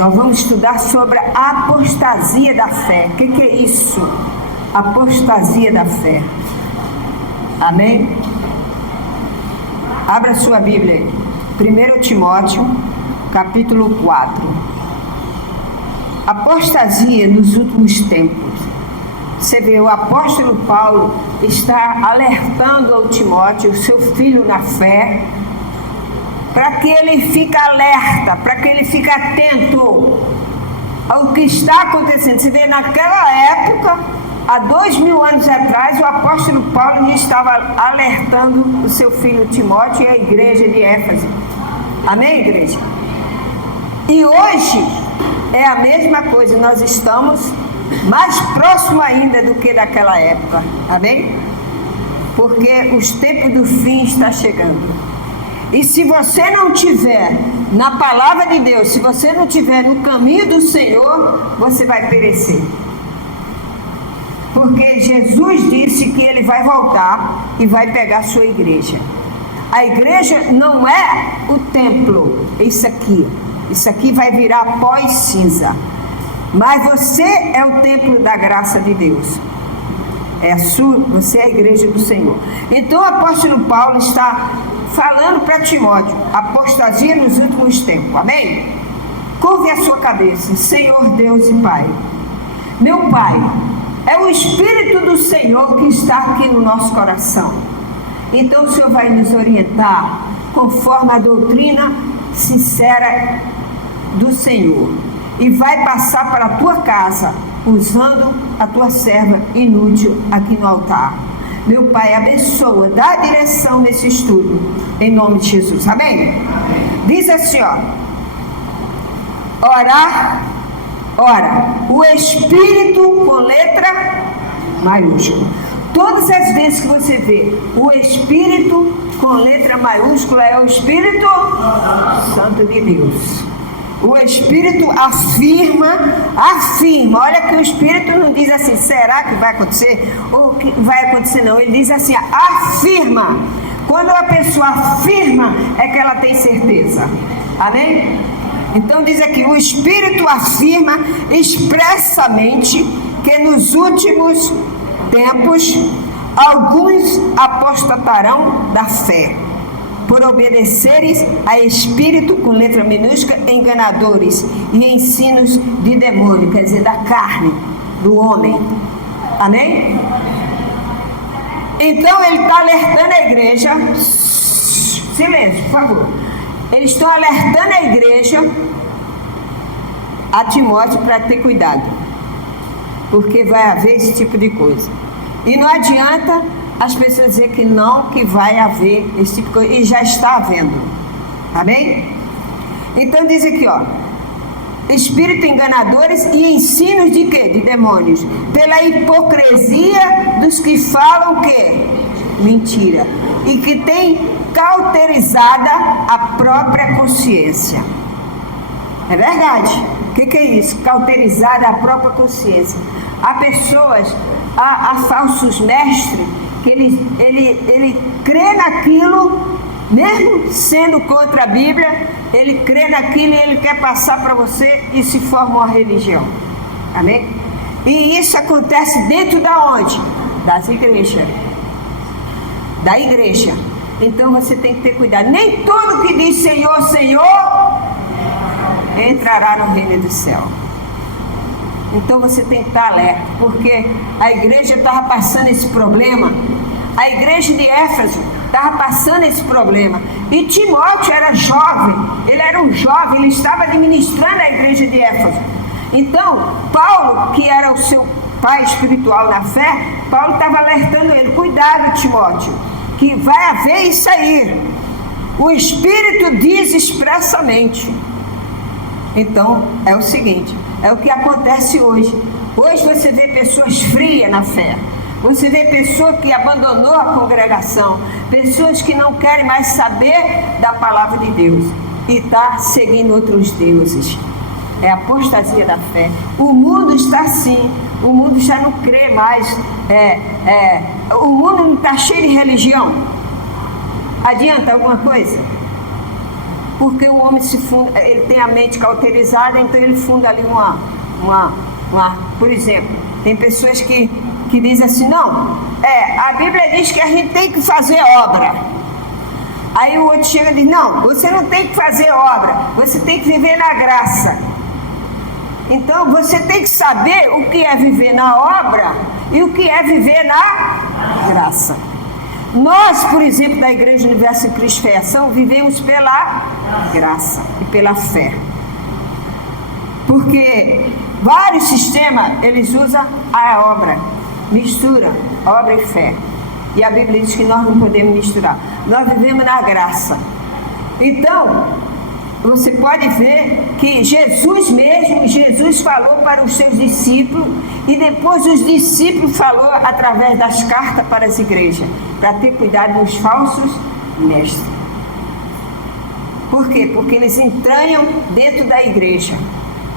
Nós vamos estudar sobre a apostasia da fé. O que é isso? Apostasia da fé. Amém? Abra sua Bíblia aí. 1 Timóteo, capítulo 4. Apostasia nos últimos tempos. Você vê, o apóstolo Paulo está alertando ao Timóteo, seu filho na fé, para que ele fique alerta, para que ele fique atento ao que está acontecendo. Você vê, naquela época, há 2000 anos atrás, o apóstolo Paulo já estava alertando o seu filho Timóteo e a igreja de Éfeso. Amém, igreja? E hoje é a mesma coisa, nós estamos mais próximo ainda do que daquela época. Amém? Porque os tempos do fim estão chegando. E se você não tiver na palavra de Deus, se você não tiver no caminho do Senhor, você vai perecer. Porque Jesus disse que ele vai voltar e vai pegar a sua igreja. A igreja não é o templo, isso aqui. Isso aqui vai virar pó e cinza. Mas você é o templo da graça de Deus. Você é a igreja do Senhor. Então o apóstolo Paulo está falando para Timóteo, apostasia nos últimos tempos. Amém? Curve a sua cabeça, Senhor Deus e Pai. Meu Pai, é o Espírito do Senhor que está aqui no nosso coração. Então o Senhor vai nos orientar conforme a doutrina sincera do Senhor. E vai passar para a tua casa, usando a tua serva inútil aqui no altar. Meu Pai, abençoa, dá direção nesse estudo, em nome de Jesus. Amém? Diz assim, ó. Ora, o Espírito com letra maiúscula. Todas as vezes que você vê o Espírito com letra maiúscula, é o Espírito Santo de Deus. O Espírito afirma. Olha que o Espírito não diz assim, será que vai acontecer? Ou que vai acontecer, não. Ele diz assim, afirma. Quando a pessoa afirma, é que ela tem certeza. Amém? Então diz aqui, o Espírito afirma expressamente que nos últimos tempos alguns apostatarão da fé, por obedecerem a espírito com letra minúscula, enganadores e ensinos de demônio, quer dizer, da carne, do homem. Amém? Então ele está alertando a igreja. Silêncio, por favor. Eles estão alertando a igreja, a Timóteo, para ter cuidado, porque vai haver esse tipo de coisa. E não adianta as pessoas dizer que não, que vai haver esse tipo de coisa, e já está havendo. Amém? Então diz aqui, ó, espírito enganadores e ensinos de quê? De demônios, pela hipocrisia dos que falam que mentira, e que tem cauterizada a própria consciência. É verdade. O que é isso? Cauterizada a própria consciência. Há pessoas, há falsos mestres, que ele crê naquilo, mesmo sendo contra a Bíblia, ele crê naquilo e ele quer passar para você e se forma uma religião. Amém? E isso acontece dentro da onde? Das igrejas. Da igreja. Então você tem que ter cuidado. Nem todo que diz Senhor, Senhor, entrará no reino do céu. Então você tem que estar alerta, porque a igreja estava passando esse problema. A igreja de Éfeso estava passando esse problema. E Timóteo era jovem, ele era um jovem, ele estava administrando a igreja de Éfeso. Então, Paulo, que era o seu pai espiritual na fé, Paulo estava alertando ele, cuidado, Timóteo, que vai haver isso aí. O Espírito diz expressamente. Então, é o seguinte, é o que acontece hoje. Hoje você vê pessoas frias na fé. Você vê pessoa que abandonou a congregação, pessoas que não querem mais saber da palavra de Deus e está seguindo outros deuses. É a apostasia da fé. O mundo está assim, o mundo já não crê mais, o mundo não está cheio de religião. Adianta alguma coisa? porque o homem se funda, ele tem a mente cauterizada, então ele funda ali por exemplo, tem pessoas que dizem assim, não, a Bíblia diz que a gente tem que fazer obra. Aí o outro chega e diz, não, você não tem que fazer obra, você tem que viver na graça. Então você tem que saber o que é viver na obra e o que é viver na graça. Nós, por exemplo, da Igreja Universo em Cristo Fé e Ação, vivemos pela graça e pela fé. Porque vários sistemas, eles usam a obra, misturam obra e fé. E a Bíblia diz que nós não podemos misturar. Nós vivemos na graça. Então, você pode ver que Jesus falou para os seus discípulos, e depois os discípulos falou através das cartas para as igrejas, para ter cuidado dos falsos mestres. Por quê? Porque eles entranham dentro da igreja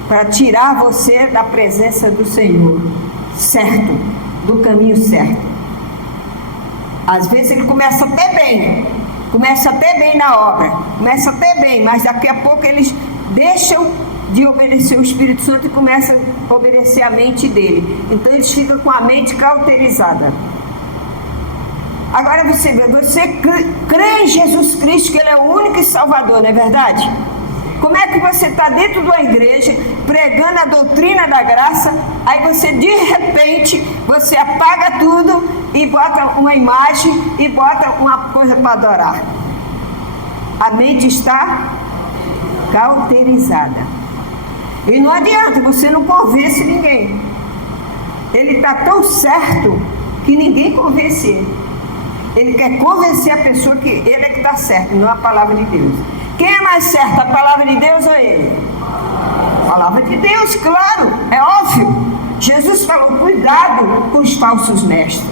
para tirar você da presença do Senhor, certo, do caminho certo. Às vezes ele começa até bem na obra, começa até bem, mas daqui a pouco eles deixam de obedecer o Espírito Santo e começam a obedecer a mente dele. Então eles ficam com a mente cauterizada. Agora você crê em Jesus Cristo, que Ele é o único e Salvador, não é verdade? Como é que você está dentro de uma igreja, pregando a doutrina da graça, aí você de repente, você apaga tudo e bota uma imagem e bota uma coisa para adorar? A mente está cauterizada. E não adianta, você não convence ninguém. Ele está tão certo que ninguém convence ele. Ele quer convencer a pessoa que ele é que está certo, não a palavra de Deus. Quem é mais certo, a palavra de Deus ou ele? A palavra de Deus, claro, é óbvio. Jesus falou, cuidado com os falsos mestres.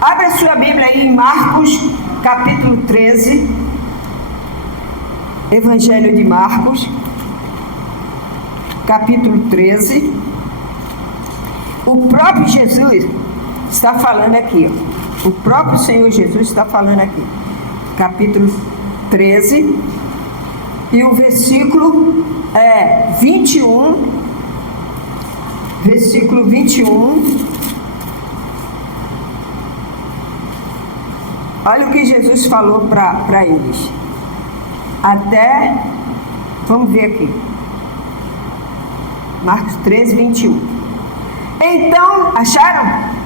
Abra a sua Bíblia aí em Marcos, capítulo 13. Evangelho de Marcos, capítulo 13. O próprio Jesus está falando aqui, ó. O próprio Senhor Jesus está falando aqui. Capítulo 13. E o versículo 21. Versículo 21. Olha o que Jesus falou para eles. Vamos ver aqui. Marcos 13, 21. Então, acharam?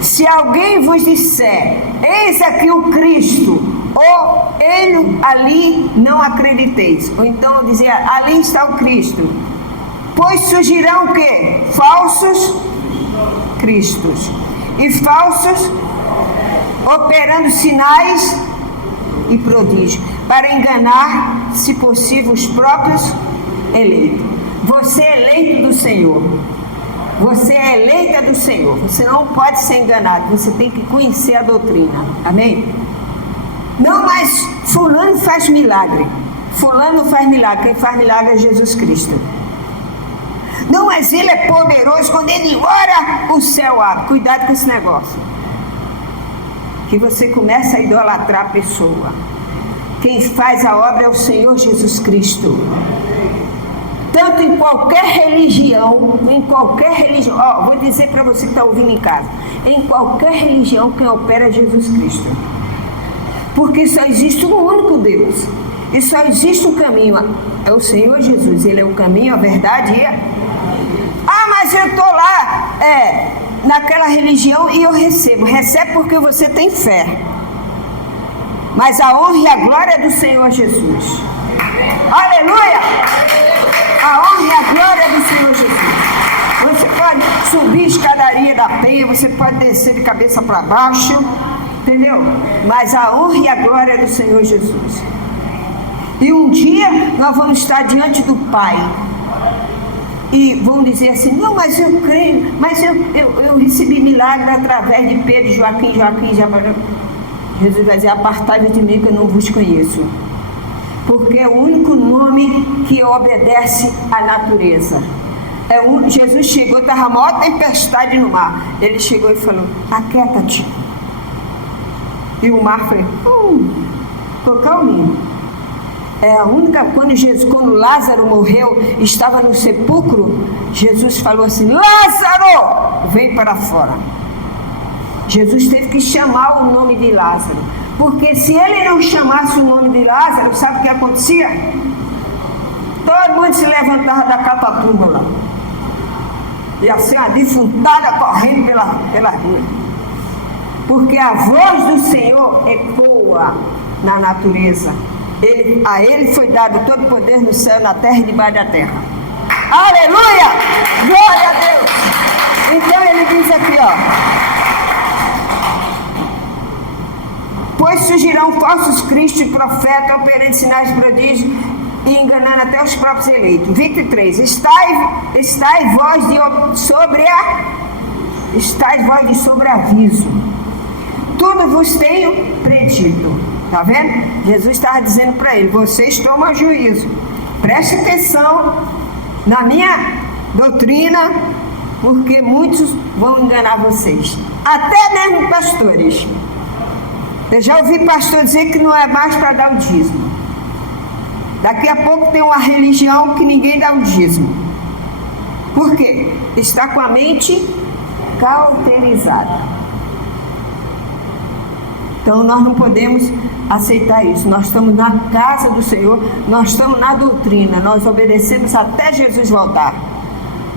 Se alguém vos disser, eis aqui o Cristo, ou ele ali, não acrediteis. Ou então dizer, ali está o Cristo. Pois surgirão o quê? Falsos cristos. E falsos operando sinais e prodígios, para enganar, se possível, os próprios eleitos. Você é eleito do Senhor. Você é eleita do Senhor. Você não pode ser enganado. Você tem que conhecer a doutrina. Amém? Não, mas fulano faz milagre. Fulano faz milagre. Quem faz milagre é Jesus Cristo. Não, mas ele é poderoso. Quando ele ora, o céu abre. Cuidado com esse negócio. Que você começa a idolatrar a pessoa. Quem faz a obra é o Senhor Jesus Cristo. Tanto em qualquer religião, vou dizer para você que está ouvindo em casa, em qualquer religião quem opera é Jesus Cristo. Porque só existe um único Deus, e só existe um caminho, é o Senhor Jesus. Ele é o caminho, a verdade e mas eu estou lá, naquela religião e eu recebe porque você tem fé. Mas a honra e a glória é do Senhor Jesus. Aleluia! A honra e a glória do Senhor Jesus. Você pode subir a escadaria da penha, você pode descer de cabeça para baixo, entendeu? Mas a honra e a glória é do Senhor Jesus. E um dia nós vamos estar diante do Pai. E vão dizer assim, não, mas eu creio, mas eu recebi milagre através de Pedro, Joaquim. Jesus vai dizer, apartai-vos de mim que eu não vos conheço. Porque é o único nome que obedece à natureza. Jesus chegou, estava a maior tempestade no mar. Ele chegou e falou, aquieta-te. E o mar foi, ficou calminho. Quando Lázaro morreu, estava no sepulcro, Jesus falou assim: Lázaro, vem para fora. Jesus teve que chamar o nome de Lázaro, porque se ele não chamasse o nome de Lázaro, sabe o que acontecia? Todo mundo se levantava da catatumba lá, e assim a defuntada correndo pela rua, porque a voz do Senhor ecoa na natureza. A ele foi dado todo o poder no céu, na terra e debaixo da terra. Aleluia! Glória a Deus! Então ele diz aqui, pois surgirão falsos cristos e profetas, operando sinais e prodígios e enganando até os próprios eleitos. 23. Estais vós de sobreaviso. Tudo vos tenho predito. Está vendo? Jesus estava dizendo para ele: vocês tomam juízo. Preste atenção na minha doutrina, porque muitos vão enganar vocês. Até mesmo pastores. Eu já ouvi pastor dizer que não é mais para dar o dízimo. Daqui a pouco tem uma religião que ninguém dá o dízimo. Por quê? Está com a mente cauterizada. Então nós não podemos aceitar isso. Nós estamos na casa do Senhor, nós estamos na doutrina, nós obedecemos até Jesus voltar.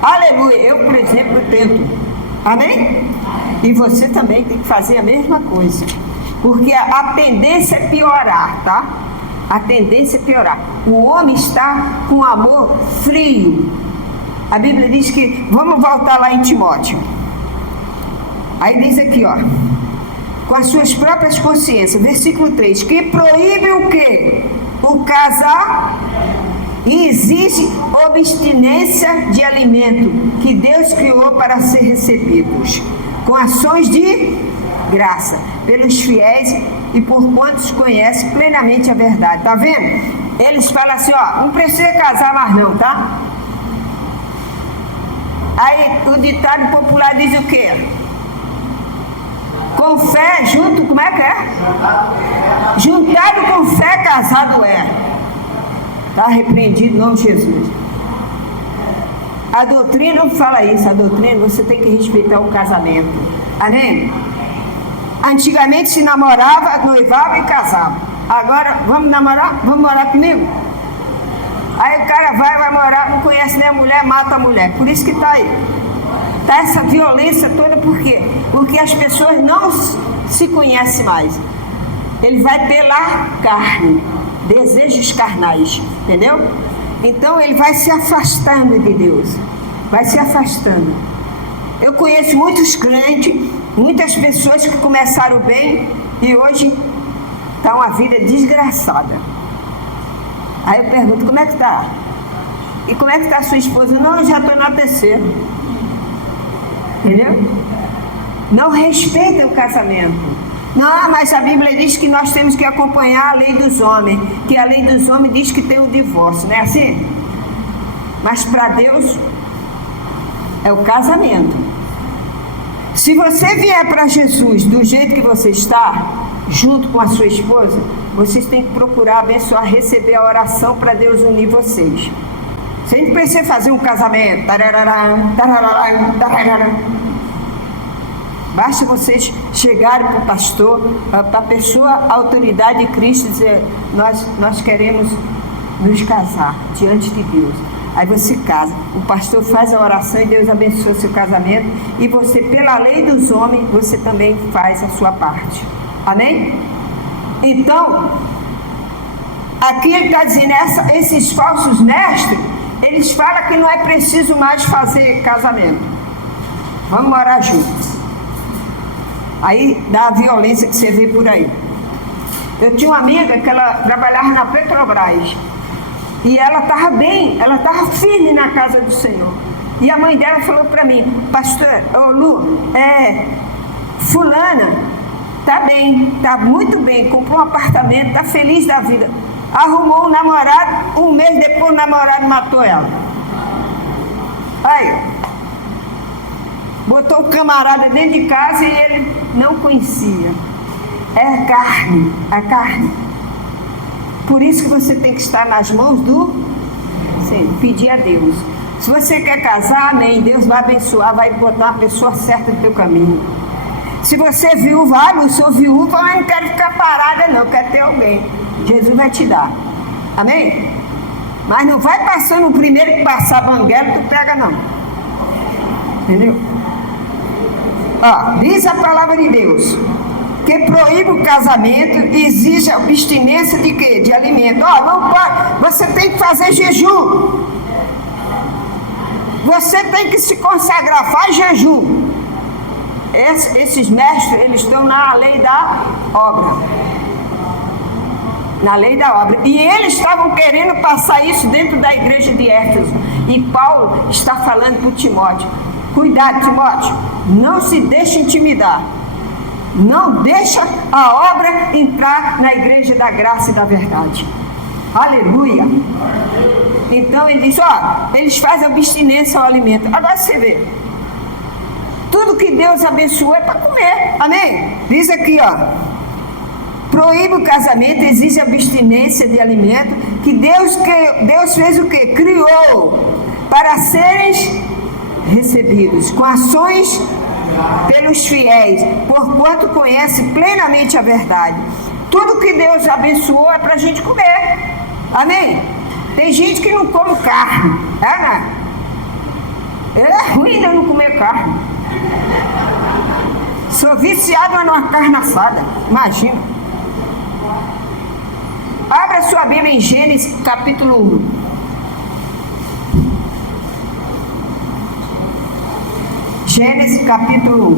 Aleluia! Eu, por exemplo, tento. Amém? E você também tem que fazer a mesma coisa, porque a tendência é piorar, tá? A tendência é piorar. O homem está com amor frio. A Bíblia diz que, vamos voltar lá em Timóteo. Aí diz aqui, com as suas próprias consciências, versículo 3, que proíbe o quê? O casar e exige abstinência de alimento que Deus criou para ser recebidos, com ações de graça, pelos fiéis e por quantos conhecem plenamente a verdade. Tá vendo? Eles falam assim, não precisa casar mais não, tá? Aí o ditado popular diz o quê? Com fé junto, como é que é? Juntado com fé, casado é. Está repreendido em nome de Jesus. A doutrina não fala isso. A doutrina, você tem que respeitar o casamento. Amém? Antigamente se namorava, noivava e casava. Agora, vamos namorar? Vamos morar comigo? Aí o cara vai morar, não conhece nem a mulher, mata a mulher. Por isso que está aí. Está essa violência toda, por quê? Porque as pessoas não se conhecem mais. Ele vai pela carne, desejos carnais, entendeu? Então ele vai se afastando de Deus, vai se afastando. Eu conheço muitos crentes, muitas pessoas que começaram bem e hoje está uma vida desgraçada. Aí eu pergunto, como é que está? E como é que está a sua esposa? Não, eu já estou na terceira. Entendeu? Não respeita o casamento. Não, mas a Bíblia diz que nós temos que acompanhar a lei dos homens, que a lei dos homens diz que tem o divórcio, não é assim? Mas para Deus é o casamento. Se você vier para Jesus do jeito que você está, junto com a sua esposa, vocês têm que procurar abençoar, receber a oração para Deus unir vocês. Você não precisa fazer um casamento. Basta vocês chegarem para o pastor, para a pessoa, a autoridade de Cristo, e dizer: nós queremos nos casar diante de Deus. Aí você casa, o pastor faz a oração e Deus abençoa o seu casamento. E você, pela lei dos homens, você também faz a sua parte. Amém? Então, aqui ele está dizendo, esses falsos mestres, eles falam que não é preciso mais fazer casamento. Vamos morar juntos. Aí dá a violência que você vê por aí. Eu tinha uma amiga que ela trabalhava na Petrobras. E ela estava bem, ela estava firme na casa do Senhor. E a mãe dela falou para mim: pastor, Lu, fulana, tá bem, tá muito bem, comprou um apartamento, tá feliz da vida. Arrumou um namorado, um mês depois o namorado matou ela. Aí, botou o camarada dentro de casa e ele não conhecia. É carne, a carne. Por isso que você tem que estar nas mãos do Senhor, pedir a Deus. Se você quer casar, amém, Deus vai abençoar, vai botar uma pessoa certa no teu caminho. Se você é viúva, eu sou viúva, mas não quero ficar parada não, quero ter alguém. Jesus vai te dar, amém? Mas não vai passando o primeiro que passar a banguela, tu pega não, entendeu? Ó, diz a palavra de Deus que proíbe o casamento e exige abstinência de quê? De alimento. Ó, não pode, você tem que fazer jejum. Você tem que se consagrar, faz jejum. Esses mestres, eles estão na lei da obra. Na lei da obra. E eles estavam querendo passar isso dentro da igreja de Éfeso. E Paulo está falando para o Timóteo: cuidado, Timóteo, não se deixe intimidar. Não deixa a obra entrar na igreja da graça e da verdade. Aleluia. Então ele diz, ó, eles fazem abstinência ao alimento. Agora você vê, tudo que Deus abençoa é para comer, amém? Diz aqui, ó, proíbe o casamento, exige abstinência de alimento, que Deus fez o quê? Criou para serem recebidos com ações pelos fiéis, porquanto conhece plenamente a verdade. Tudo que Deus abençoou é para a gente comer, amém? Tem gente que não come carne, né? É ruim eu não comer carne. Sou viciado numa carne assada, imagina. Abra sua Bíblia em Gênesis capítulo 1. Gênesis capítulo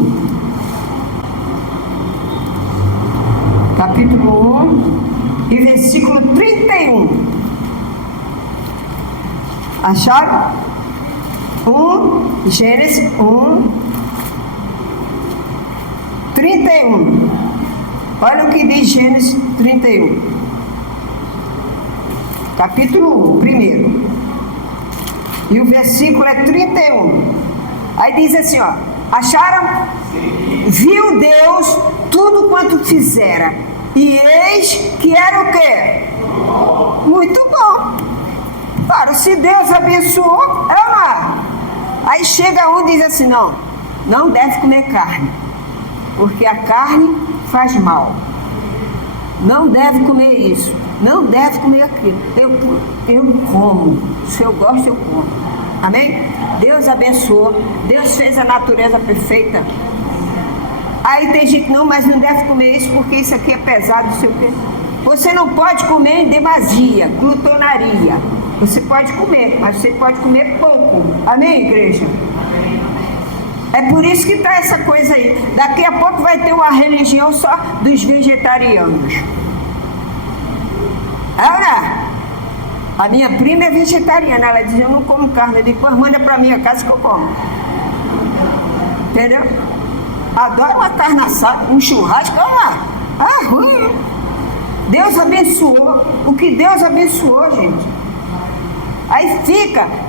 1. Capítulo 1 e versículo 31. Acharam? Gênesis 1, 31. Olha o que diz Gênesis 31. Capítulo 1, primeiro. E o versículo é 31. Aí diz assim, ó. Acharam? Viu Deus tudo quanto fizera, e eis que era o quê? Muito bom. Claro, se Deus abençoou, é ou não é? Aí chega um e diz assim, não deve comer carne, porque a carne faz mal. Não deve comer isso, não deve comer aquilo. Eu como, se eu gosto eu como. Amém? Deus abençoou, Deus fez a natureza perfeita. Aí tem gente, não, mas não deve comer isso porque isso aqui é pesado, não sei o quê. Você não pode comer em demasia, glutonaria. Você pode comer, mas você pode comer pouco. Amém, igreja? É por isso que está essa coisa aí. Daqui a pouco vai ter uma religião só dos vegetarianos. Ana, a minha prima é vegetariana. Ela diz, eu não como carne. Eu digo, pois manda para minha casa que eu como. Entendeu? Adoro uma carne assada, um churrasco. Ruim. Deus abençoou. O que Deus abençoou, gente. Aí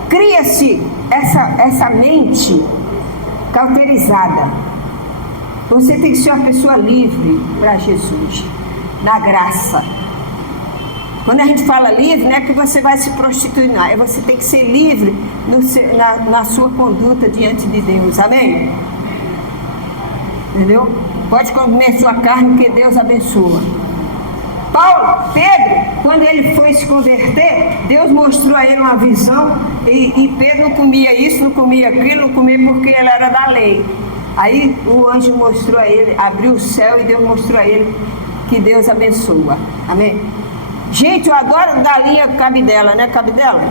cria-se essa mente cauterizada. Você tem que ser uma pessoa livre para Jesus, na graça. Quando a gente fala livre, não é que você vai se prostituir, não. É você tem que ser livre na sua conduta diante de Deus, amém? Entendeu? Pode comer sua carne, porque Deus abençoa. Pedro, quando ele foi se converter, Deus mostrou a ele uma visão, e Pedro não comia isso, não comia aquilo, não comia porque ele era da lei. Aí o anjo mostrou a ele, abriu o céu e Deus mostrou a ele que Deus abençoa. Amém? Gente, eu adoro galinha cabidela, né? Cabidela?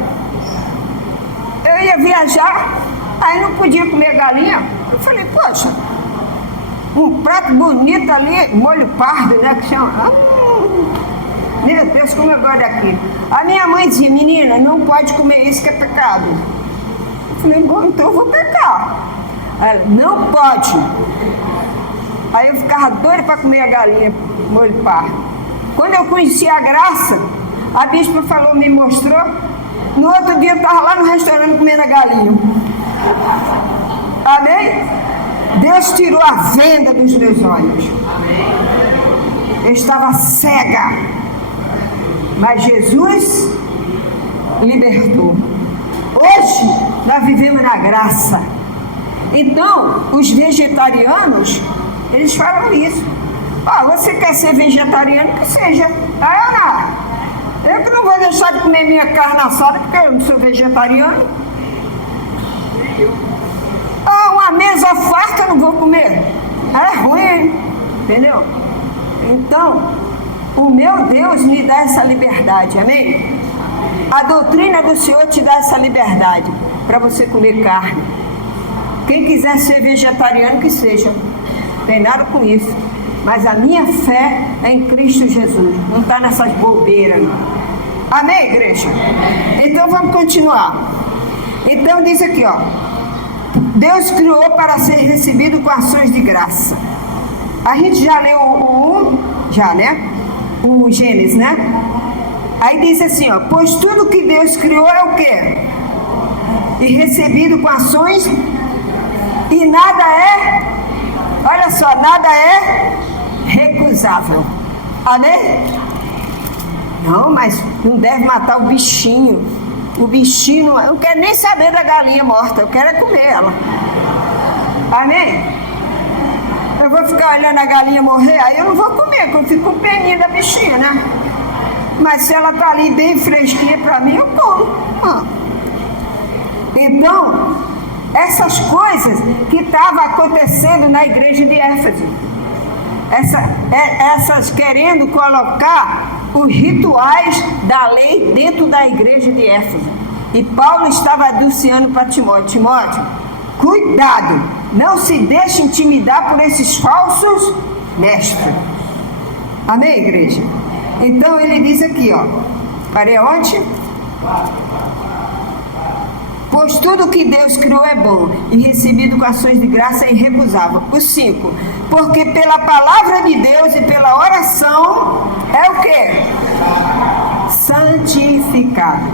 Eu ia viajar, aí não podia comer galinha. Eu falei, poxa, um prato bonito ali, molho pardo, né? Que chama. Meu Deus, como eu gosto daquilo. A minha mãe dizia, menina, não pode comer isso que é pecado. Eu falei, bom, então eu vou pecar. Ela, não pode. Aí eu ficava doida para comer a galinha, molho pardo. Quando eu conheci a graça, a bispa falou, me mostrou. No outro dia eu estava lá no restaurante comendo a galinha. Amém? Deus tirou a venda dos meus olhos. Eu estava cega. Mas Jesus libertou. Hoje nós vivemos na graça. Então, os vegetarianos, eles falam isso. Você quer ser vegetariano? Que seja. Tá, Ana? Eu que não vou deixar de comer minha carne assada porque eu não sou vegetariano. Uma mesa farta eu não vou comer. É ruim, hein? Entendeu? Então, o meu Deus me dá essa liberdade, amém? A doutrina do Senhor te dá essa liberdade para você comer carne. Quem quiser ser vegetariano, que seja. Não tem nada com isso. Mas a minha fé é em Cristo Jesus. Não está nessas bobeiras, não. Amém, igreja? Então vamos continuar. Então diz aqui, Deus criou para ser recebido com ações de graça. A gente já leu o Gênesis, né? Aí diz assim, pois tudo que Deus criou é o quê? E recebido com ações, e nada é, olha só, nada é recusável. Amém? Não, mas não deve matar o bichinho. O bichinho, eu não quero nem saber da galinha morta, eu quero é comer ela. Amém? Eu vou ficar olhando a galinha morrer, aí eu não vou comer, porque eu fico com peninha da bichinha, né? Mas se ela tá ali bem fresquinha para mim, eu como. Então, essas coisas que estavam acontecendo na igreja de Éfeso, essas querendo colocar os rituais da lei dentro da igreja de Éfeso. E Paulo estava anunciando para Timóteo, cuidado, não se deixe intimidar por esses falsos mestres. Amém, igreja? Então ele diz aqui, parei onde? Pois tudo que Deus criou é bom, e recebido com ações de graça é irrecusável. O 5, porque pela palavra de Deus e pela oração é o quê? Santificado.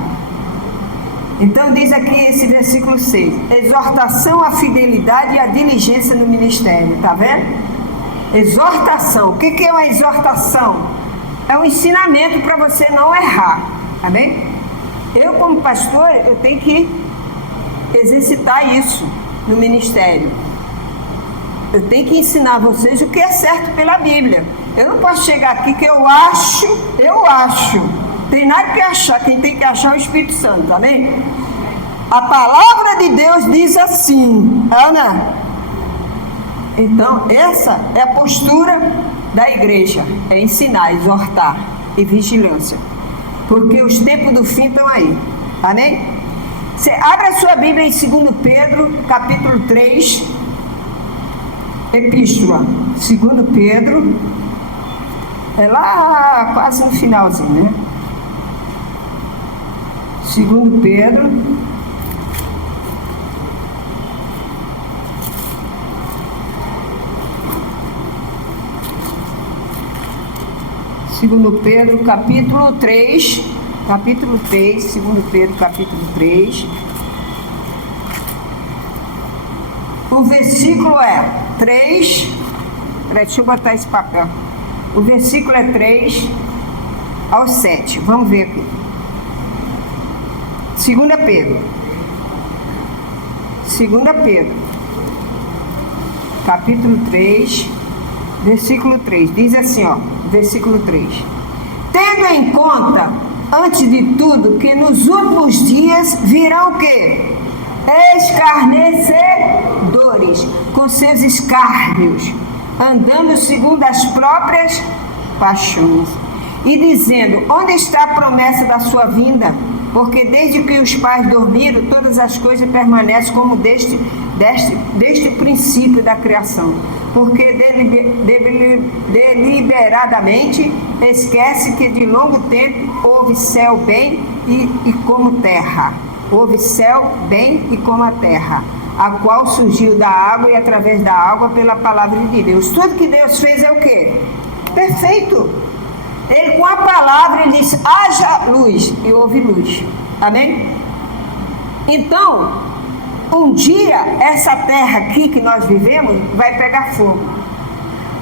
Então diz aqui esse versículo 6, exortação à fidelidade e à diligência no ministério, tá vendo? Exortação, o que é uma exortação? É um ensinamento para você não errar, tá bem? Eu como pastor, eu tenho que exercitar isso no ministério. Eu tenho que ensinar vocês o que é certo pela Bíblia. Eu não posso chegar aqui que eu acho. Tem nada que achar, quem tem que achar é o Espírito Santo, tá bem? A palavra de Deus diz assim, Ana. Então, essa é a postura da igreja, é ensinar, exortar e vigilância. Porque os tempos do fim estão aí, amém? Você abre a sua Bíblia em 2 Pedro, capítulo 3, epístola, 2 Pedro, é lá quase no finalzinho, né? 2 Pedro, capítulo 3, 2 Pedro, capítulo 3. O versículo é 3. Peraí, deixa eu botar esse papel. O versículo é 3 ao 7. Vamos ver aqui. 2 Pedro, capítulo 3, versículo 3. Diz assim, versículo 3. Tendo em conta, antes de tudo, que nos últimos dias virão o quê? Escarnecedores, com seus escárnios, andando segundo as próprias paixões, e dizendo, onde está a promessa da sua vinda? Porque desde que os pais dormiram, todas as coisas permanecem como desde o princípio da criação. Porque deliberadamente esquece que de longo tempo houve céu bem e como terra. Houve céu bem e como a terra, a qual surgiu da água e através da água pela palavra de Deus. Tudo que Deus fez é o quê? Perfeito. Ele com a palavra ele disse, haja luz, e houve luz. Amém? Então, um dia essa terra aqui que nós vivemos vai pegar fogo.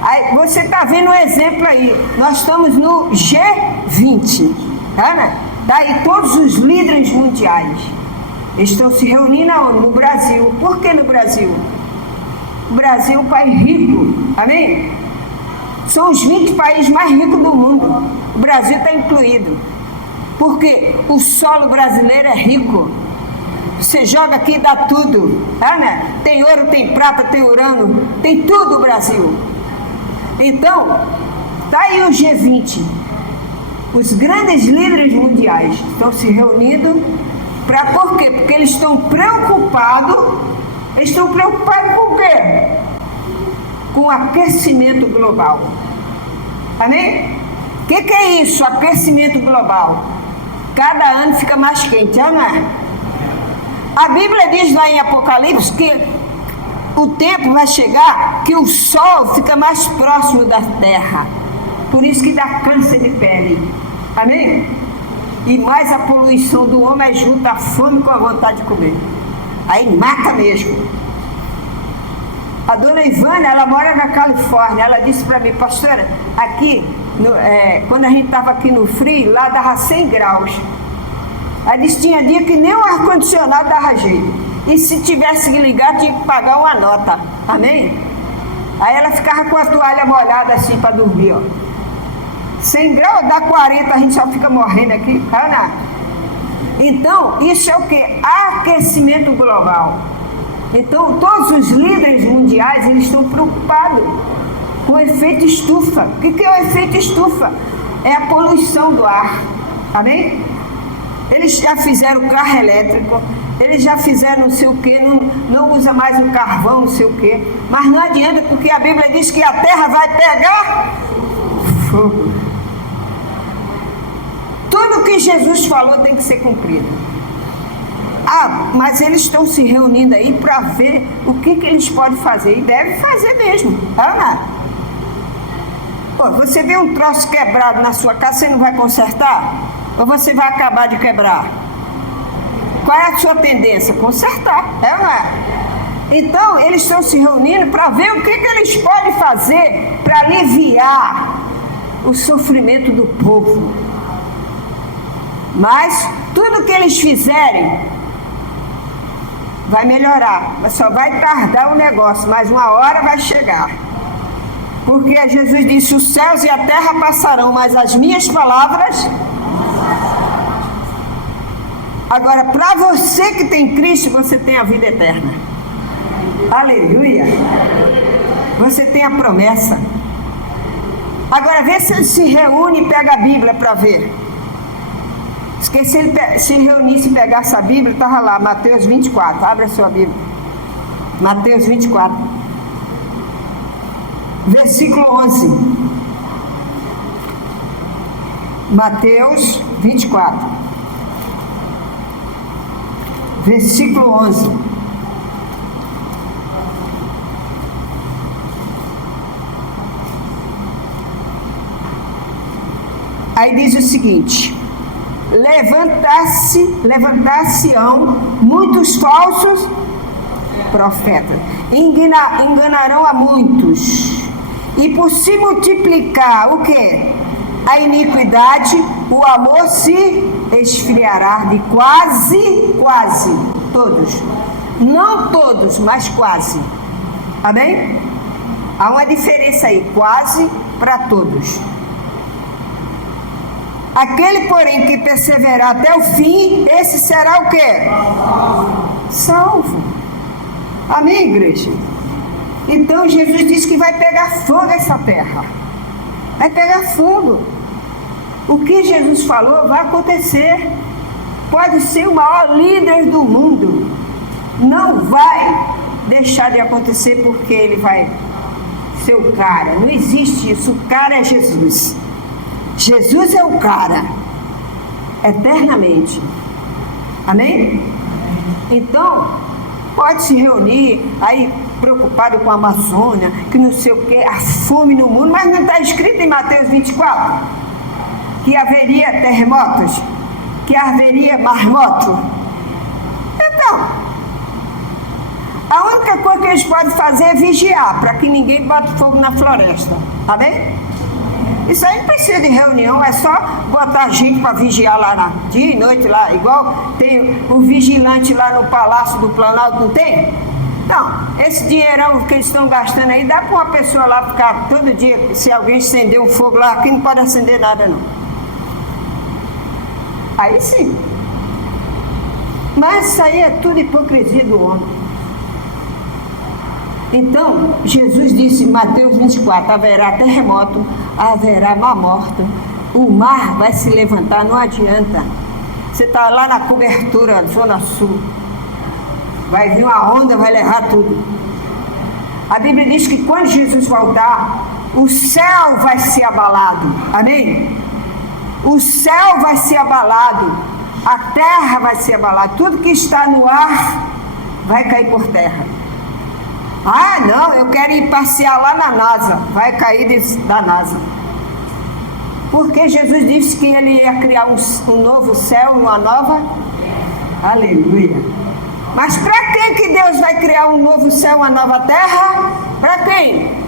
Aí você está vendo um exemplo aí. Nós estamos no G20. Daí todos os líderes mundiais estão se reunindo aonde? No Brasil. Por que no Brasil? O Brasil é um país rico, amém? São os 20 países mais ricos do mundo. O Brasil está incluído. Porque o solo brasileiro é rico. Você joga aqui e dá tudo. Tem ouro, tem prata, tem urânio, tem tudo o Brasil. Então, está aí o G20. Os grandes líderes mundiais estão se reunindo para por quê? Porque eles estão preocupados. Eles estão preocupados com o quê? Com o aquecimento global. Amém? O que é isso? Aquecimento global. Cada ano fica mais quente, não é? A Bíblia diz lá em Apocalipse que o tempo vai chegar que o sol fica mais próximo da terra. Por isso que dá câncer de pele. Amém? E mais a poluição do homem junta a fome com a vontade de comer. Aí mata mesmo. A dona Ivana, ela mora na Califórnia. Ela disse para mim, pastora, aqui, quando a gente estava aqui no frio, lá dava 100 graus. Ela disse, tinha dia que nem o ar-condicionado dava jeito. E se tivesse que ligar, tinha que pagar uma nota. Amém? Aí ela ficava com a toalha molhada assim para dormir, ó. 100 graus dá 40, a gente só fica morrendo aqui. Então, isso é o que? Aquecimento global. Então, todos os líderes mundiais, eles estão preocupados com o efeito estufa. O que é o efeito estufa? É a poluição do ar. Amém? Eles já fizeram carro elétrico, eles já fizeram não sei o que, não usa mais o carvão, não sei o que. Mas não adianta, porque a Bíblia diz que a terra vai pegar fogo. Tudo que Jesus falou tem que ser cumprido. Mas eles estão se reunindo aí para ver o que eles podem fazer. E devem fazer mesmo. Você vê um troço quebrado na sua casa, você não vai consertar? Ou você vai acabar de quebrar? Qual é a sua tendência? Consertar. Então, eles estão se reunindo para ver o que eles podem fazer para aliviar o sofrimento do povo. Mas tudo que eles fizerem vai melhorar, mas só vai tardar o negócio, mas uma hora vai chegar. Porque Jesus disse, os céus e a terra passarão, mas as minhas palavras... Agora, para você que tem Cristo, você tem a vida eterna. Aleluia! Você tem a promessa. Agora, vê se ele se reúne e pega a Bíblia para ver. Porque se ele se reunisse e pegasse a Bíblia, estava lá, Mateus 24. Abre a sua Bíblia. Mateus 24. Versículo 11. Mateus 24. Versículo 11. Aí diz o seguinte: levantar-se-ão muitos falsos profetas, enganarão a muitos, e por se multiplicar o que? A iniquidade, o amor se esfriará de quase todos. Não todos, mas quase. Amém? Há uma diferença aí, quase para todos. Aquele, porém, que perseverar até o fim, esse será o quê? Salvo. Amém, igreja? Então Jesus disse que vai pegar fogo essa terra. Vai pegar fogo. O que Jesus falou vai acontecer. Pode ser o maior líder do mundo, não vai deixar de acontecer porque ele vai ser o cara. Não existe isso. O cara é Jesus. Jesus é o cara, eternamente. Amém? Então, pode se reunir aí preocupado com a Amazônia, que não sei o que, a fome no mundo, mas não está escrito em Mateus 24 que haveria terremotos, que haveria marmoto. Então, a única coisa que eles podem fazer é vigiar, para que ninguém bote fogo na floresta. Amém? Isso aí não precisa de reunião, é só botar gente para vigiar lá dia e noite lá, igual tem o vigilante lá no Palácio do Planalto, não tem? Não, esse dinheirão que eles estão gastando aí, dá para uma pessoa lá ficar todo dia, se alguém acender um fogo lá, aqui não pode acender nada não. Aí sim. Mas isso aí é tudo hipocrisia do homem. Então, Jesus disse em Mateus 24, haverá terremoto, haverá má morte, o mar vai se levantar, não adianta. Você está lá na cobertura, zona sul, vai vir uma onda, vai levar tudo. A Bíblia diz que quando Jesus voltar, o céu vai ser abalado, amém? O céu vai ser abalado, a terra vai ser abalada, tudo que está no ar vai cair por terra. Ah, não, eu quero ir passear lá na NASA. Vai cair da NASA. Porque Jesus disse que ele ia criar um novo céu, uma nova... Aleluia. Mas para quem que Deus vai criar um novo céu, uma nova terra? Para quem?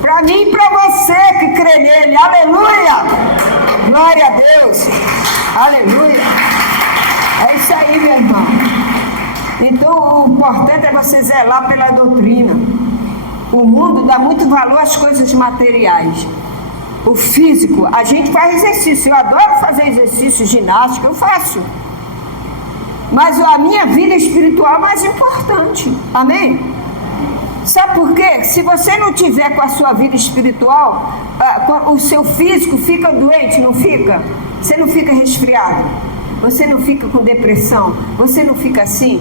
Para mim e para você que crê nele. Aleluia. Glória a Deus. Aleluia. É isso aí, meu irmão. Então, o importante é você zelar pela doutrina. O mundo dá muito valor às coisas materiais. O físico, a gente faz exercício. Eu adoro fazer exercício, ginástica, eu faço. Mas a minha vida espiritual é mais importante. Amém? Sabe por quê? Se você não tiver com a sua vida espiritual, o seu físico fica doente, não fica? Você não fica resfriado. Você não fica com depressão. Você não fica assim.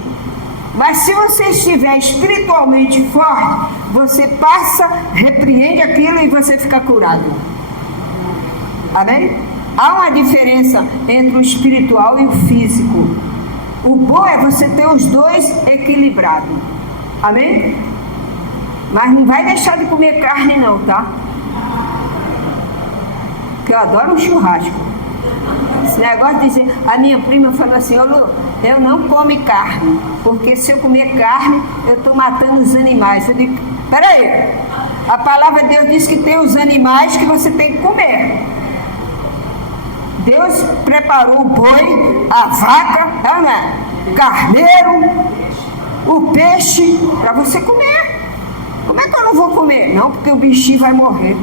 Mas se você estiver espiritualmente forte, você passa, repreende aquilo e você fica curado. Amém? Há uma diferença entre o espiritual e o físico. O bom é você ter os dois equilibrados. Amém? Mas não vai deixar de comer carne não, tá? Porque eu adoro um churrasco. Esse negócio de dizer, a minha prima falou assim, ô Lu, eu não como carne, porque se eu comer carne, eu estou matando os animais. Eu digo, peraí, a palavra de Deus diz que tem os animais que você tem que comer. Deus preparou o boi, a vaca, carneiro, o peixe, para você comer. Como é que eu não vou comer? Não, porque o bichinho vai morrer.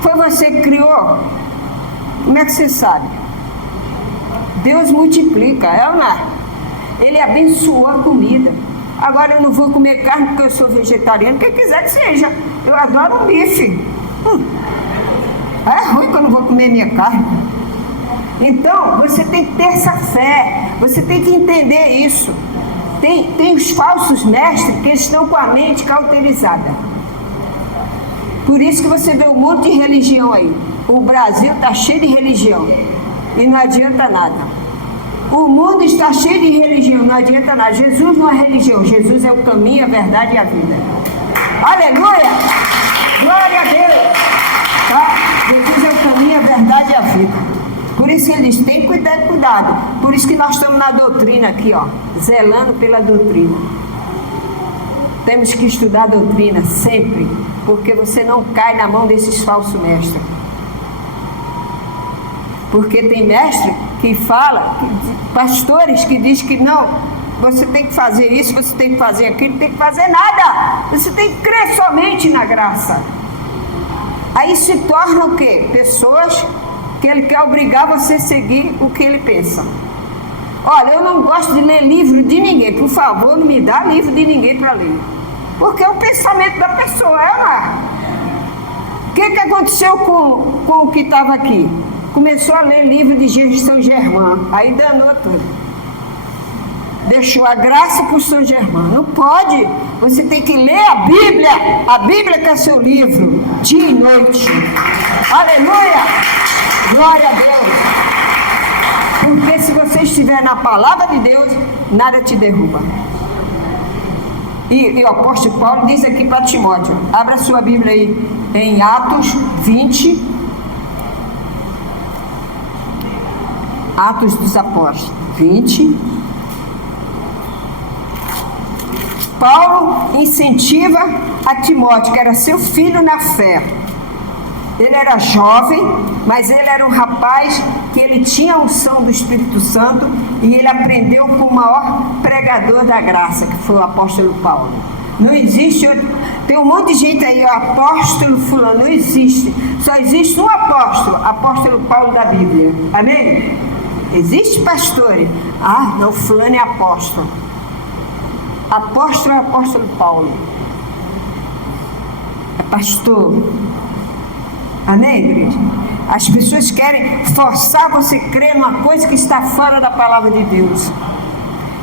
Foi você que criou? Como é que você sabe? Deus multiplica, Ele abençoou a comida. Agora eu não vou comer carne porque eu sou vegetariano, quem quiser que seja. Eu adoro um bife. É ruim que eu não vou comer minha carne. Então, você tem que ter essa fé, você tem que entender isso. Tem os falsos mestres que estão com a mente cauterizada. Por isso que você vê um monte de religião aí. O Brasil está cheio de religião e não adianta nada. O mundo está cheio de religião, não adianta nada. Jesus não é religião, Jesus é o caminho, a verdade e a vida. Aleluia! Glória a Deus! Tá? Jesus é o caminho, a verdade e a vida. Por isso que ele diz, tem cuidado. Por isso que nós estamos na doutrina aqui, ó, zelando pela doutrina. Temos que estudar a doutrina sempre, porque você não cai na mão desses falsos mestres. Porque tem mestre que fala, pastores que diz que não, você tem que fazer isso, você tem que fazer aquilo, não tem que fazer nada. Você tem que crer somente na graça. Aí se torna o quê? Pessoas que ele quer obrigar você a seguir o que ele pensa. Olha, eu não gosto de ler livro de ninguém. Por favor, não me dá livro de ninguém para ler. Porque é o pensamento da pessoa, O que aconteceu com o que estava aqui? Começou a ler livro de São Germão. Aí danou tudo. Deixou a graça para o São Germão. Não pode. Você tem que ler a Bíblia. A Bíblia que é seu livro. Dia e noite. Aleluia. Glória a Deus. Porque se você estiver na palavra de Deus, nada te derruba. E o apóstolo Paulo diz aqui para Timóteo, abra sua Bíblia aí em Atos 20. Atos dos Apóstolos 20. Paulo incentiva a Timóteo, que era seu filho na fé. Ele era jovem, mas ele era um rapaz que ele tinha a unção do Espírito Santo e ele aprendeu com o maior pregador da graça, que foi o apóstolo Paulo. Não existe outro. Tem um monte de gente aí, o apóstolo fulano, não existe. Só existe um apóstolo, apóstolo Paulo da Bíblia. Amém? Existe pastores. Ah, não, fulano é apóstolo. Apóstolo é apóstolo Paulo. É pastor. Amém, igreja? As pessoas querem forçar você a crer numa coisa que está fora da palavra de Deus.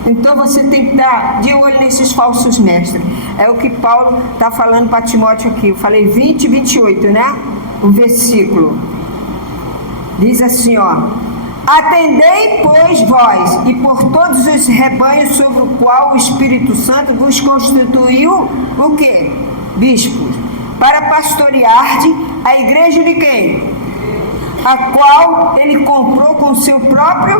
Então você tem que estar de olho nesses falsos mestres. É o que Paulo está falando para Timóteo aqui. Eu falei 20 e 28, né? O versículo. Diz assim, ó. Atendei, pois, vós, e por todos os rebanhos sobre o qual o Espírito Santo vos constituiu, o quê? Bispos, para pastorearde a igreja de quem? A qual ele comprou com seu próprio...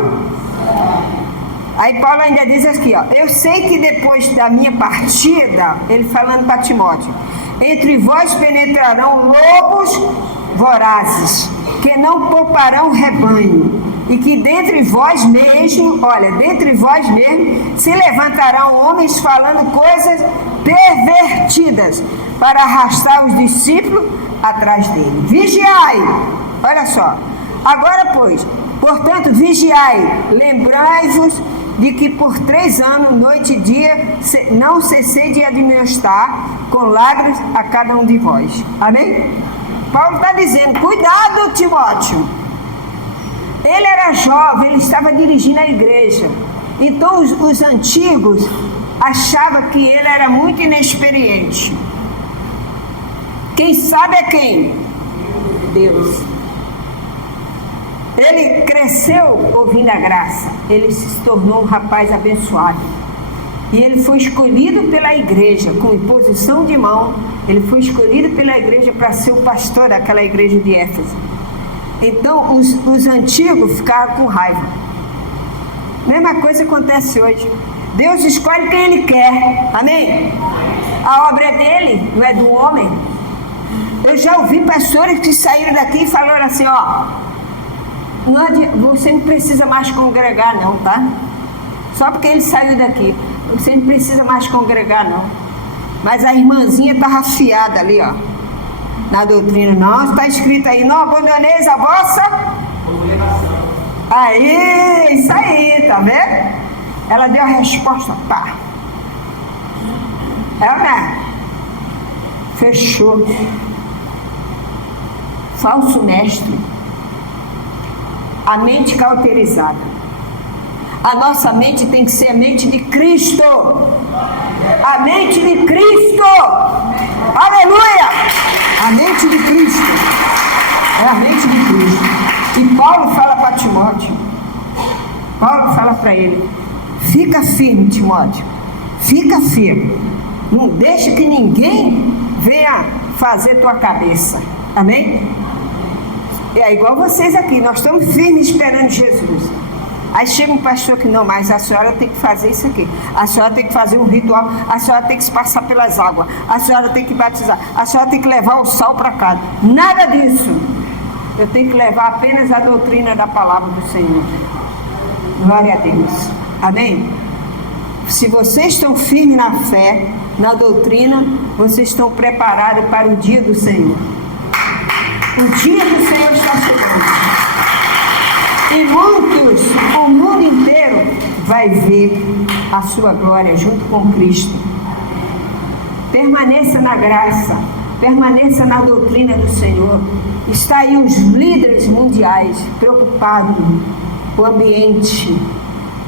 Aí Paulo ainda diz aqui, ó, eu sei que depois da minha partida, ele falando para Timóteo, entre vós penetrarão lobos vorazes, que não pouparão rebanho, e que dentre vós mesmo, olha, dentre vós mesmo, se levantarão homens falando coisas pervertidas, para arrastar os discípulos atrás dele. Vigiai, olha só, agora pois, portanto, vigiai, lembrai-vos de que por 3 anos, noite e dia, não cessei de admoestar com lágrimas a cada um de vós. Amém? Paulo está dizendo, cuidado, Timóteo. Ele era jovem, ele estava dirigindo a igreja. Então os antigos achavam que ele era muito inexperiente. Quem sabe é quem? Deus. Ele cresceu ouvindo a graça. Ele se tornou um rapaz abençoado. E ele foi escolhido pela igreja, com imposição de mão. Ele foi escolhido pela igreja para ser o pastor daquela igreja de Éfeso. Então os antigos ficaram com raiva. Mesma coisa acontece hoje. Deus escolhe quem Ele quer. Amém? A obra é dele, não é do homem. Eu já ouvi pastores que saíram daqui e falaram assim, ó, você não precisa mais congregar não, tá? Só porque ele saiu daqui, você não precisa mais congregar não. Mas a irmãzinha estava afiada ali, ó, na doutrina. Não, está escrito aí, não abandoneis a vossa congregação. Aí, isso aí, tá vendo? Ela deu a resposta, pá. Ela fechou. Falso mestre. A mente cauterizada. A nossa mente tem que ser a mente de Cristo. A mente de Cristo. Aleluia! A mente de Cristo. É a mente de Cristo. E Paulo fala para Timóteo. Paulo fala para ele. Fica firme, Timóteo. Fica firme. Não deixa que ninguém venha fazer tua cabeça. Amém? É igual vocês aqui, nós estamos firmes esperando Jesus. Aí chega um pastor que não, mas a senhora tem que fazer isso aqui. A senhora tem que fazer um ritual. A senhora tem que se passar pelas águas. A senhora tem que batizar. A senhora tem que levar o sal para casa. Nada disso. Eu tenho que levar apenas a doutrina da palavra do Senhor. Glória a Deus. Amém? Se vocês estão firmes na fé, na doutrina, vocês estão preparados para o dia do Senhor. O dia do Senhor está chegando. E muitos, o mundo inteiro vai ver a sua glória junto com Cristo. Permaneça na graça, permaneça na doutrina do Senhor. Está aí os líderes mundiais preocupados com o ambiente.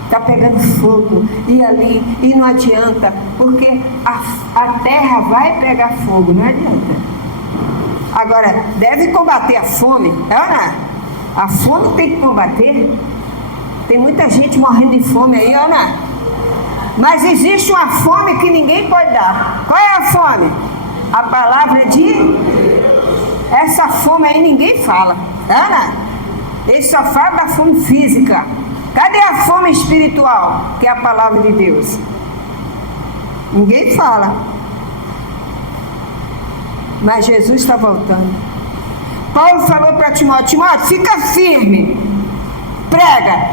Está pegando fogo, e ali, e não adianta, porque a terra vai pegar fogo, não adianta. Agora, deve combater a fome, é ou não é? A fome tem que combater. Tem muita gente morrendo de fome aí, ou não é? Mas existe uma fome que ninguém pode dar. Qual é a fome? A palavra de... Essa fome aí ninguém fala, é ou não é? Eles só falam da fome física. Cadê a fome espiritual, que é a palavra de Deus? Ninguém fala. Mas Jesus está voltando. Paulo falou para Timóteo: Timóteo, fica firme, prega,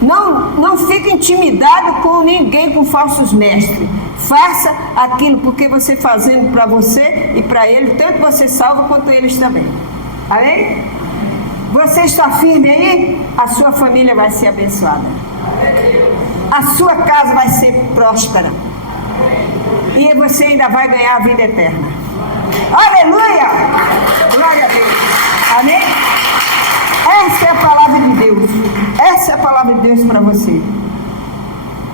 não fique intimidado com ninguém, com falsos mestres. Faça aquilo, porque você fazendo para você e para ele, tanto você salva quanto eles também. Amém? Você está firme aí? A sua família vai ser abençoada. A sua casa vai ser próspera. E você ainda vai ganhar a vida eterna. Aleluia! Glória a Deus. Amém? Essa é a palavra de Deus. Essa é a palavra de Deus para você.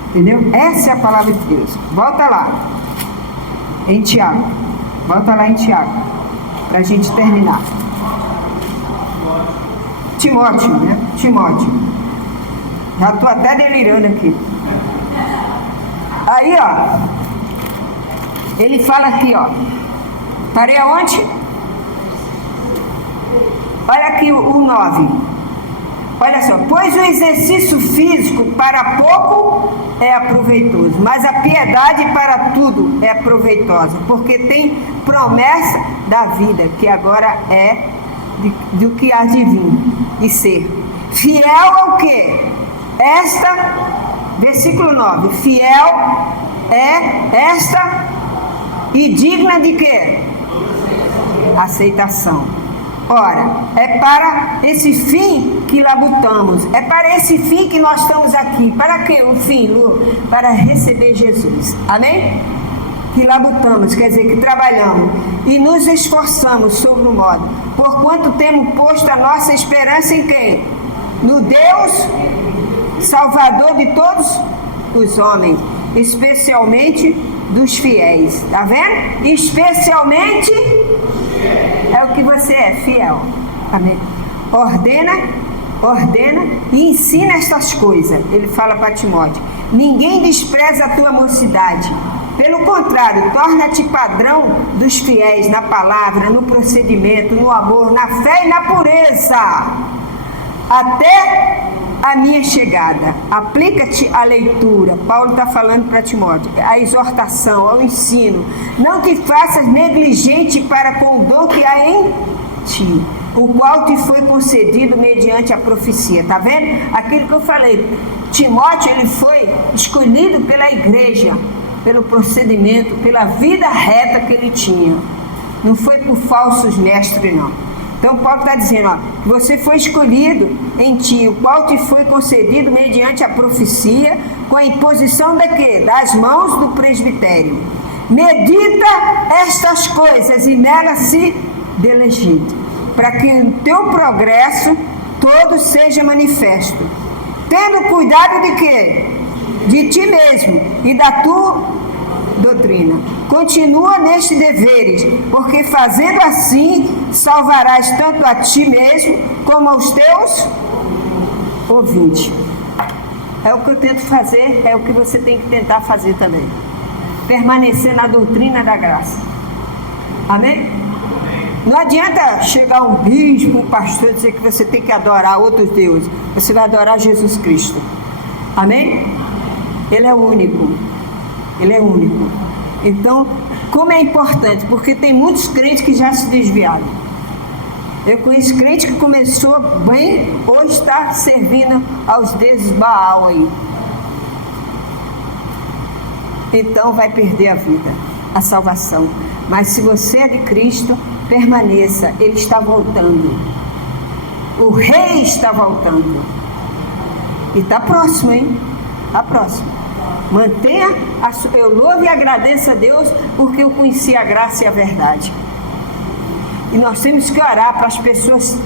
Entendeu? Essa é a palavra de Deus. Volta lá. Em Tiago. Volta lá em Tiago. Para a gente terminar. Timóteo, né? Timóteo. Já estou até delirando aqui. Aí, ó. Ele fala aqui, ó. Parei aonde? Olha aqui o 9. Olha só. Pois o exercício físico para pouco é aproveitoso, mas a piedade para tudo é proveitosa, porque tem promessa da vida, que agora é do que há de vir e ser. Fiel ao quê? Versículo 9. Fiel é esta e digna de quê? Aceitação. Ora, é para esse fim que labutamos, é para esse fim que nós estamos aqui. Para quê o fim, Lu? Para receber Jesus. Amém? Que labutamos, quer dizer, que trabalhamos e nos esforçamos sobre o modo, porquanto temos posto a nossa esperança em quem? No Deus Salvador de todos os homens, especialmente dos fiéis. Tá vendo? Especialmente é o que você é, fiel. Amém? Ordena e ensina estas coisas. Ele fala para Timóteo: ninguém despreza a tua mocidade. Pelo contrário, torna-te padrão dos fiéis na palavra, no procedimento, no amor, na fé e na pureza. Até a minha chegada. Aplica-te à leitura. Paulo está falando para Timóteo. A exortação, ao ensino. Não te faças negligente para com o dom que há em ti, o qual te foi concedido mediante a profecia. Está vendo? Aquilo que eu falei. Timóteo, ele foi escolhido pela igreja, pelo procedimento, pela vida reta que ele tinha. Não foi por falsos mestres, não. Então Paulo está dizendo, ó, que você foi escolhido em ti, o qual te foi concedido mediante a profecia, com a imposição de quê? Das mãos do presbitério. Medita estas coisas e nela se deleite, para que o teu progresso todo seja manifesto. Tendo cuidado de quê? De ti mesmo e da tua doutrina. Continua nestes deveres, porque fazendo assim salvarás tanto a ti mesmo como aos teus ouvintes. É o que eu tento fazer, é o que você tem que tentar fazer também. Permanecer na doutrina da graça. Amém? Não adianta chegar um bispo, um pastor e dizer que você tem que adorar outros deuses. Você vai adorar Jesus Cristo. Amém? Ele é único. Ele é único. Então, como é importante? Porque tem muitos crentes que já se desviaram. Eu conheço crente que começou bem, hoje está servindo aos deuses Baal aí. Então vai perder a vida, a salvação. Mas se você é de Cristo, permaneça. Ele está voltando. O rei está voltando. E está próximo, hein? Está próximo. Mantenha, eu louvo e agradeço a Deus porque eu conheci a graça e a verdade. E nós temos que orar para as pessoas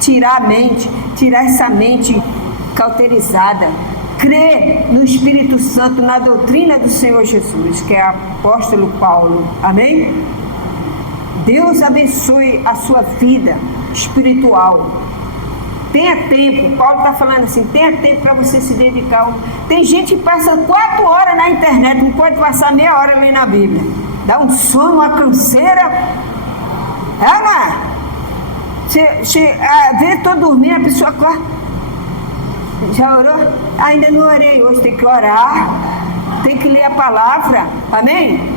tirar a mente, tirar essa mente cauterizada, crer no Espírito Santo, na doutrina do Senhor Jesus, que é o apóstolo Paulo. Amém? Deus abençoe a sua vida espiritual. Tenha tempo. Paulo está falando assim, tenha tempo para você se dedicar. Tem gente que passa 4 horas na internet, não pode passar meia hora lendo a Bíblia. Dá um sono, uma canseira. Vê, estou dormindo, a pessoa acorda. Já orou? Ainda não orei hoje, tem que orar. Tem que ler a palavra. Amém?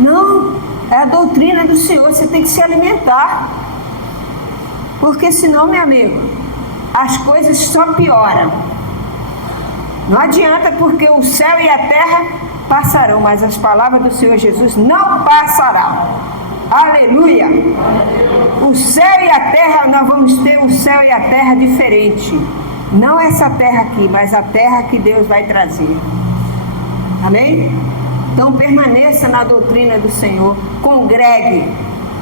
Não, é a doutrina do Senhor, você tem que se alimentar. Porque senão, meu amigo, as coisas só pioram. Não adianta, porque o céu e a terra passarão, mas as palavras do Senhor Jesus não passarão. Aleluia! O céu e a terra, nós vamos ter o céu e a terra diferente. Não essa terra aqui, mas a terra que Deus vai trazer. Amém? Então permaneça na doutrina do Senhor, congregue,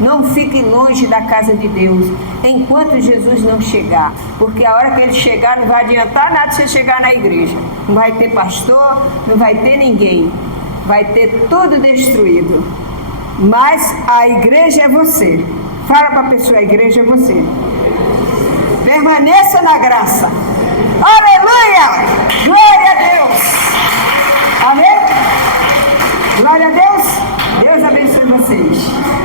não fique longe da casa de Deus, enquanto Jesus não chegar, porque a hora que Ele chegar não vai adiantar nada você chegar na igreja, não vai ter pastor, não vai ter ninguém, vai ter tudo destruído, mas a igreja é você. Fala para a pessoa, a igreja é você. Permaneça na graça. Aleluia! Glória a Deus! Amém? Glória a Deus! Deus abençoe vocês.